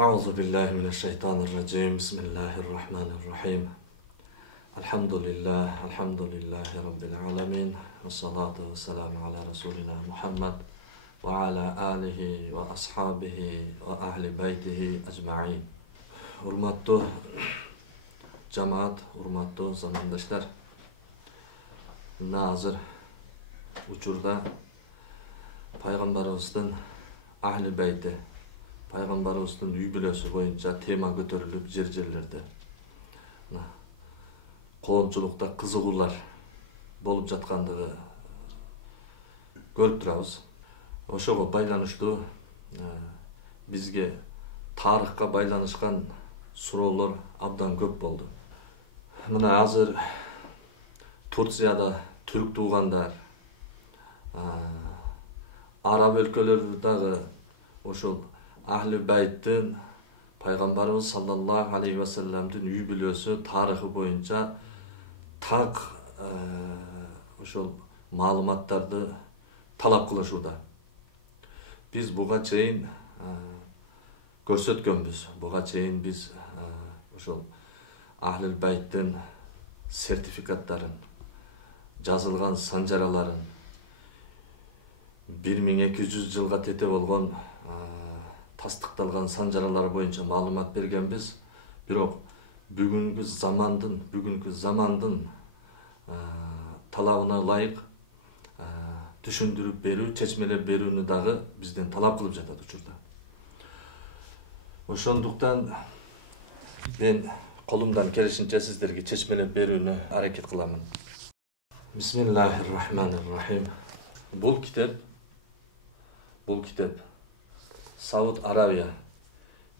Euzu billahi mineşşeytanirracim. Bismillahirrahmanirrahim. Elhamdülillahi rabbil alamin. Ve salatu vesselamu ala Resulina Muhammed ve ala alihi ve ashabihi ve ahli beytihi ecmaîn. Hurmatlı cemaat, hurmatlı zamandaşlar. Nazır uçurda Peygamberimizin ahli beyti, Peygamberimizin yübilösü boyunca tema götürülüp jerlerde koğunçulukta kızıgullar bolup жатқандыгы көрүп турабыз. Ошого байланыштуу бизге тарыхка байланышкан суроолор абдан көп болду. Мына азыр Турцияда түрк туугандар, араб өлкөлөрү дагы ошол Ahli Beyt'in Peygamberimiz sallallahu aleyhi ve sellem'in yübilösü tarihı boyunca tak ошол маалыматтарды талап кылышууда. Biz буга чейин көрсөткөнбүз. Буга чейин biz ошол Ahli Beyt'in sertifikаттарын, жазылган санжараларын 1200 жылга тете болгон тастыкталган санжаралар боюнча маалымат бергенбиз. Бирок бүгүнкү замандын талабына ылайык түшүндүрүп берүү, чечмелеп берүүнү дагы бизден талап кылып жатат учурда. Ошондуктан мен колумдан келишинче сиздерге чечмелеп берүүнү аракет кыламын. Bismillahirrahmanirrahim. Бул китеп Сауд Арабия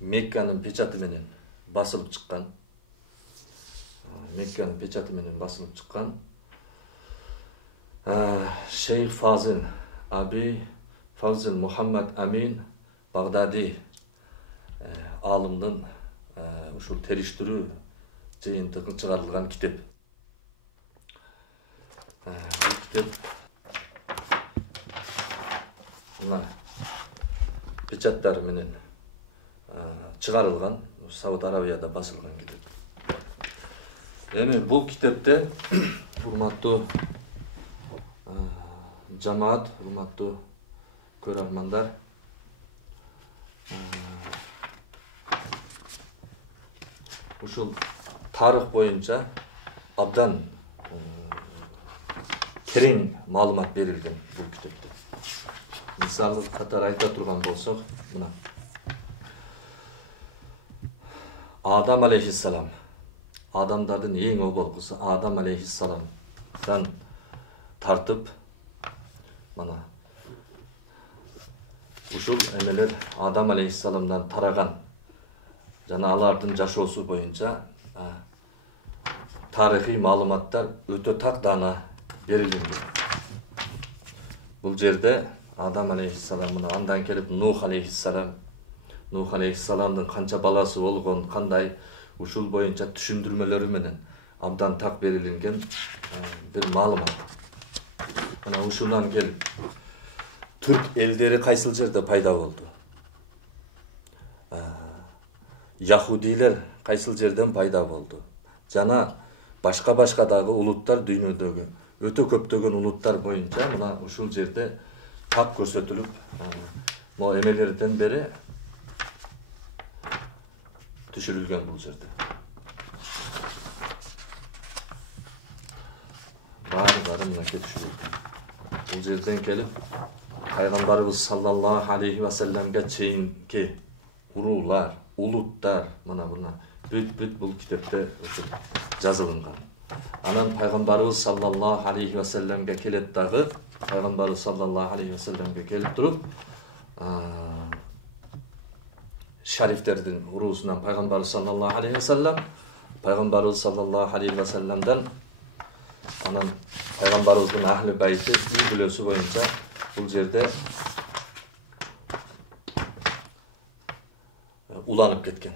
Мекканын печаты менен басылып чыккан. Шейх Фазил Аби Фазил Мухаммад Амин Багдади алымдын ушул териштирүү жыйынтыгы чыгарылган китеп. Бул китеп печаттары менен чыгарылган, Сауд Арабияда басылган китеп. Эми бул китепте урматтуу жамаат, урматтуу көрөрмандар, ушул тарых боюнча абдан терең маалымат берилген бул китепте. Мисалы катары айта турган болсок, мына Адам алейхиссалам, адамдардын эң оболкусу Адам алейхиссаламдан тартып, мына ушул эмелер Адам алейхиссаламдан тараган жана алардын жашоосу боюнча тарыхый маалыматтар өтө так даана берилген. Бул жерде Адам алейхиссалам, андан келип Нух алейхиссаламдын канча баласы болгон, кандай ушул боюнча түшүндүрмөлөрү менен абдан так берилген бир маалымат. Мына ушундан келип түрк элдери кайсыл жерде пайда болду? Яхудилер кайсыл жерден пайда болду? Жана башка дагы улуттар, дүйнөдөгү өтө көптөгөн улуттар боюнча мына ушул жерде так көрсөтүлүп, могу эмелерден бери түшүрүлгөн бул жерде. Баары мынакей түшүрүлгөн. Бул жерден келип Пайгамбарыбыз саллаллаху алейхи ва салламга чейинки уруулар, улуттар мына бүт бул китепте жазылган. Анан Пайгамбарыбыз саллаллаху алейхи ва салламга келет дагы, Пайгамбарыбыз саллаллаху алейхи ва салламга келип туруп, шарифтердин уруусунан Пайгамбарыбыз саллаллаху алейхи ва саллам, Пайгамбарыбыз саллаллаху алейхи ва салламдан анан Пайгамбарыбыздын ахли байты үлгүлөсү боюнча бул жерде уланып кеткен.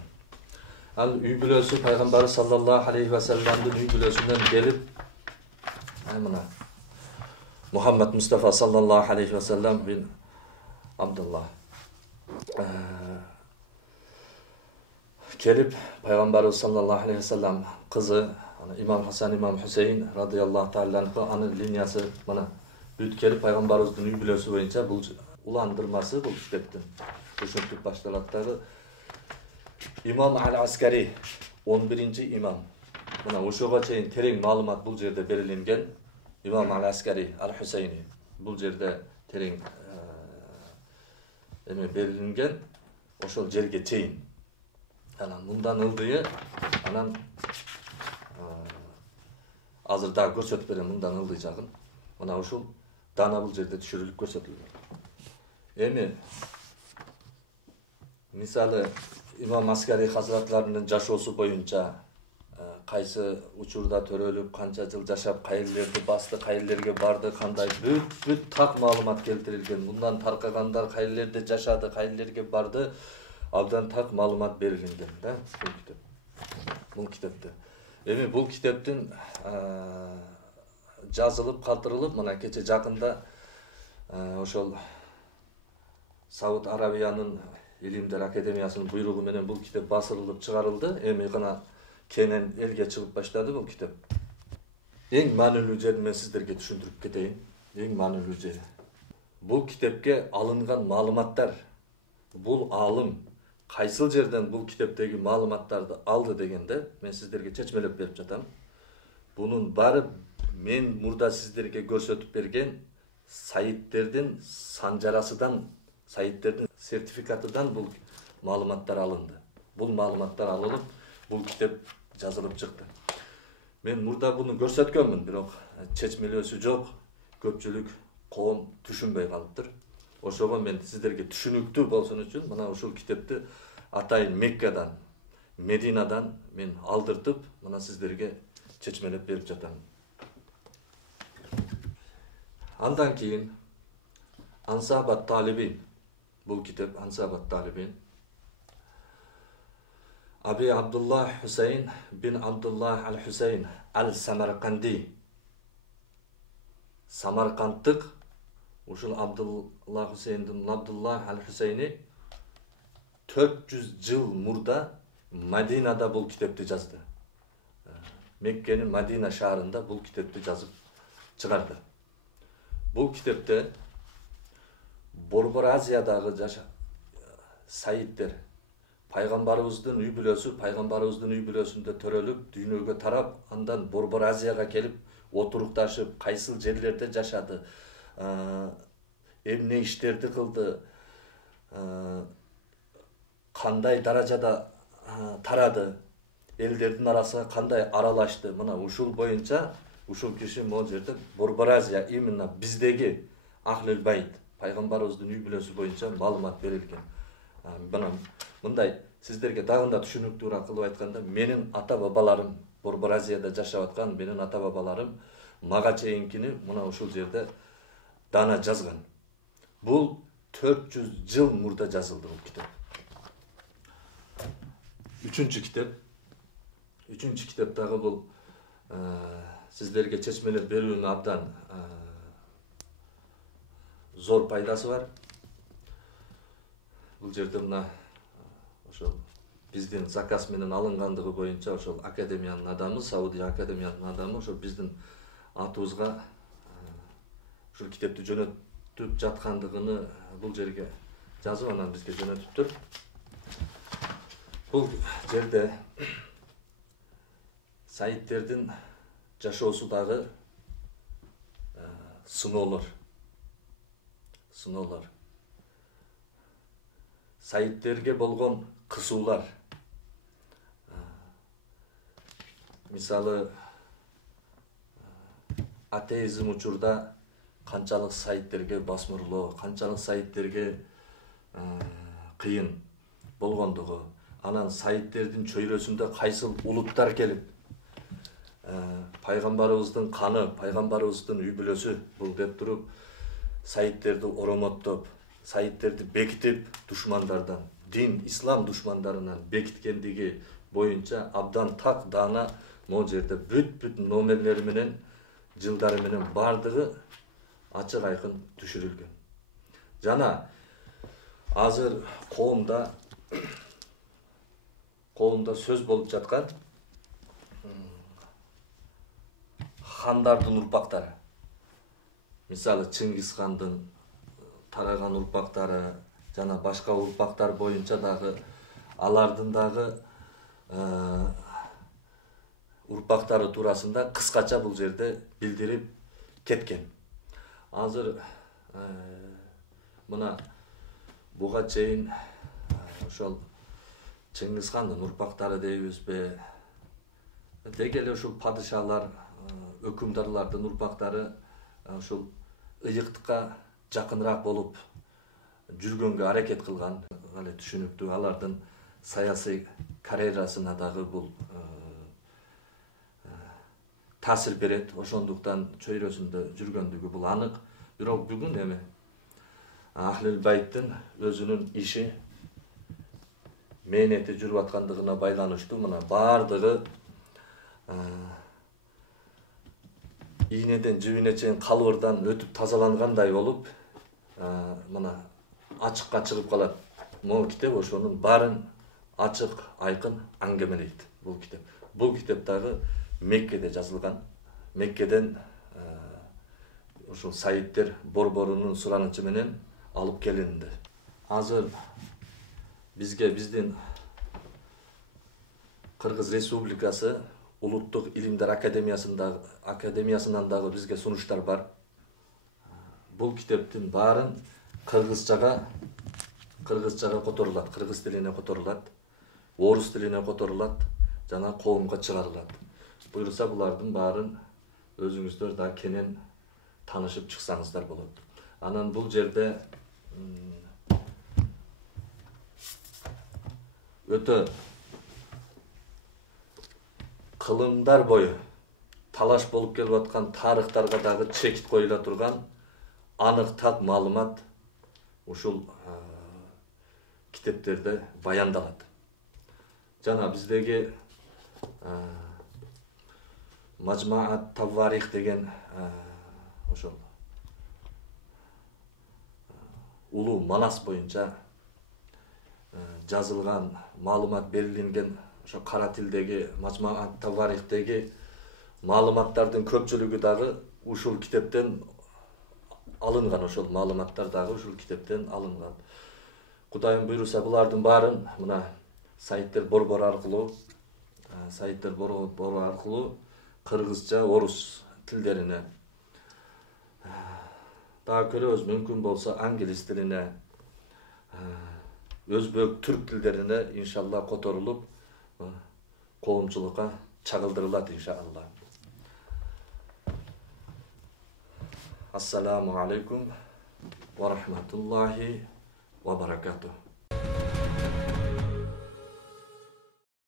Ал үй бүлөсү Пайгамбар саллаллаху алейхи ва салламдын үй бүлөсүнөн келип, мына Muhammed Mustafa sallallahu aleyhi ve sellem bin Abdullah kelip Peygamberimiz sallallahu aleyhi ve sellem kızı İmam Hasan, İmam Hüseyin radıyallahu ta'ala anhu anın linyası bana büyüt kelip Peygamberimizin yübilösü boyunca bu ulandırması bu kitaptın. Düşüntük başlalatları İmam al-Askari 11. imam. Buna oşoğa çeyin tereң malumat bu yerde berilingen İmam al-Askari al-Hüseyni bu yerde tereң berilingen oşol jerge çeyin. Anan bundan ıldığı anan azır daha görsötüp berem bundan ıldığı jagın. Buna oşol dana bu yerde düşürülüp görsötülüyor. Emi misalı İmam Askari Hazretlerinin jaşosu boyunca kaysı uçurda törölüp, kança jıl jaşap, kayerlerdi bastı, kayerlerge bardı, kanday büt tak malumat keltirilgen. Bundan tarqaganlar kayerlerde jaşadı, kayerlerge bardı, abdan tak malumat berilingen da bu kitapta. Emi bu kitaptın жазылып, kaldırılıp, mana keçe jakında oşol Saud Arabiyanın İlimler Akademiyasının buyruğu menen bu kitap basırılıp çıkarıldı. Emi gana kenen elge çıkıp başladı bu kitap. Eng manylуу jerin men sizlerge düşündürüp keteyin. Eng manylуу jeri. Bu kitapga alıngan malumatlar, bu alım kaysıl жерден bu kitaptagi malumatlardı aldı degende men sizlerge çeçmelep berip jatam. Bunun bari men murda sizlerge görsötüp bergen sayitlerden sanjarasıdan sayitlerden sertifikatıdan bu malumatlar alındı. Bu malumatlar alınıp bu kitap жазылып çıktı. Men murda bunu görsötkönmün, birok çeçmelөөsü jok, köpçülük коом түшүнбөy kalıptır. Oşoga men sizlerge түшүнүктүү bolsun üçün mına uşul kitapты atayın Mekke'den, Medina'dan men aldırtıp mına sizlerge çeçmelep berip jatam. Andan keyin Ansabat Talibin bu kitap Ansabat Talibin Abi Abdullah Hüseyin bin Abdullah al-Hüseyin al-Samarkandi Samarkandlık uşul Abdullah Hüseyin bin Abdullah al-Hüseyin'i 400 yıl murda Madina'da bu kitapты жазdı. Mekke'nin Madina şahrında bu kitapты жазıp çıkardı. Bu kitapta Borbor Aziyadagı sayitler Paygambarımыздın üy bülösünde törölüp, dünyöge tarap, andan Borbor Aziyaga kelip, oturuktaşıp, kaysıl jerlerde jaşadı, emne işlerdi kıldı, kanday darajada taradı, ellerinin arasına kanday aralaştı. Mına uşul boyunca, uşul kişi mol jerde Borbor Aziya, imенно bizdegi Ahlül Bayt, Paygambarımыздın üy bülösü boyunca malumat verilgen. Bana mындай sizlerge dagında түшүнүктүү кылып айтканда менин ата бабаларым Борбор Азияда жашап аткан менин ата бабаларым мага чейинкини мына ушул жерде дана жазган. Бул 400 жыл мурда жазылды бул китап. Üçüncü kitaptагы бул sizlerge чечмелеп берүүнүн абдан зор пайдасы бар. Бул жерде мына ошол биздин заказ менен алынгандыгы боюнча ошол академиянын адамы, Саудия академиянын адамы ошол биздин атыбызга ушул китепти жөнөтүп жаткандыгыны бул жерге жазып анан бизге жөнөтүптүр. Бул жерде сайиттердин жашоосундагы сыноолор sayitlerge болгон кысуулар. Мисалы атеизм учурда канчалык sayitlerge басмырлоо, канчалык sayitlerge кыйын болгондугу, анан sayitтердин чөйрөсүндө кайсыл улуттар келип, пайгамбарыбыздын каны, пайгамбарыбыздын үй бүлөсү бул деп туруп, sayitтерди оромоттоп, sayitlerdi bekitip düşmanlardan, din, İslam düşmanlarından bekitkendigi boyunca abdan tak dana mo jerde büt nomerleriminin, жылдарымenen бардыгы açık aykın düşürülgen. Жана азыр коомда колунда сөз болуп жаткан хандардын урпактары. Мисалы Чыңгиз хандын тараган урпактары жана башка урпактар боюнча дагы алардын дагы урпактары туурасында кыскача бул жерде билдирип кеткен. Азыр мына буга чейин ошол Чыңгиз хандын урпактары дейбизби, деги эле ушул падышалар, өкүмдарлардын урпактары ушул ыйыктыкка жакыныраак болуп жүргөнгө аракет кылган, түшүнүктүү. Алардын саясий карьерасына дагы бул таасир берет. Ошондуктан чөйрөсүндө жүргөндүгү бул анык. Бирок бүгүн эми Ахлил Байттын өзүнүн иши мээнети жүрүп аткандыгына байланыштуу мына баардыгы ийнеден жибине чейин калыбырдан өтүп тазалангандай болуп мына ачыкка чыгып калат. Могу китеп ошонун баарын ачык, айкын аңгемелейт бул китеп. Бул китеп дагы Меккеде жазылган. Меккеден ошол Саидтер борборунун суранычы менен алып келинди. Азыр бизге биздин Кыргыз Республикасы Улуттук илимдер академиясынан дагы бизге сунуштар бар. Бул китептин баарын кыргызчага которулат, кыргыз тилине которулат, орус тилине которулат жана коомго чыгарылат. Буйруса булардын баарын өзүңүздөр да кенен таанышып чыксаңыздар болот. Анан бул жерде өтө кылымдар бою талаш болуп келип аткан тарыхтарга дагы чекит коюла турган анык так маалымат ушул китептерде баяндалат. Жана биздеги Мажмаат Таварих деген ошол улуу манас боюнча жазылган маалымат берилген ошо кара тилдеги Мажмаат Таварихтеги маалыматтардын көпчүлүгү дагы ушул китептен алынган. Ошол маалыматтар дагы ушул китептен алынган. Кудайым буйруса булардын баарын мына Саидтер борбору аркылуу кыргызча, орус тилдерине дагы көрөбүз. Мүмкүн болсо англис тилине, өзбек, түрк тилдерине иншалла которулуп коомчулукка чагылдырылат иншалла. Ассаламу алейкум ва рахматуллахи ва баракатух.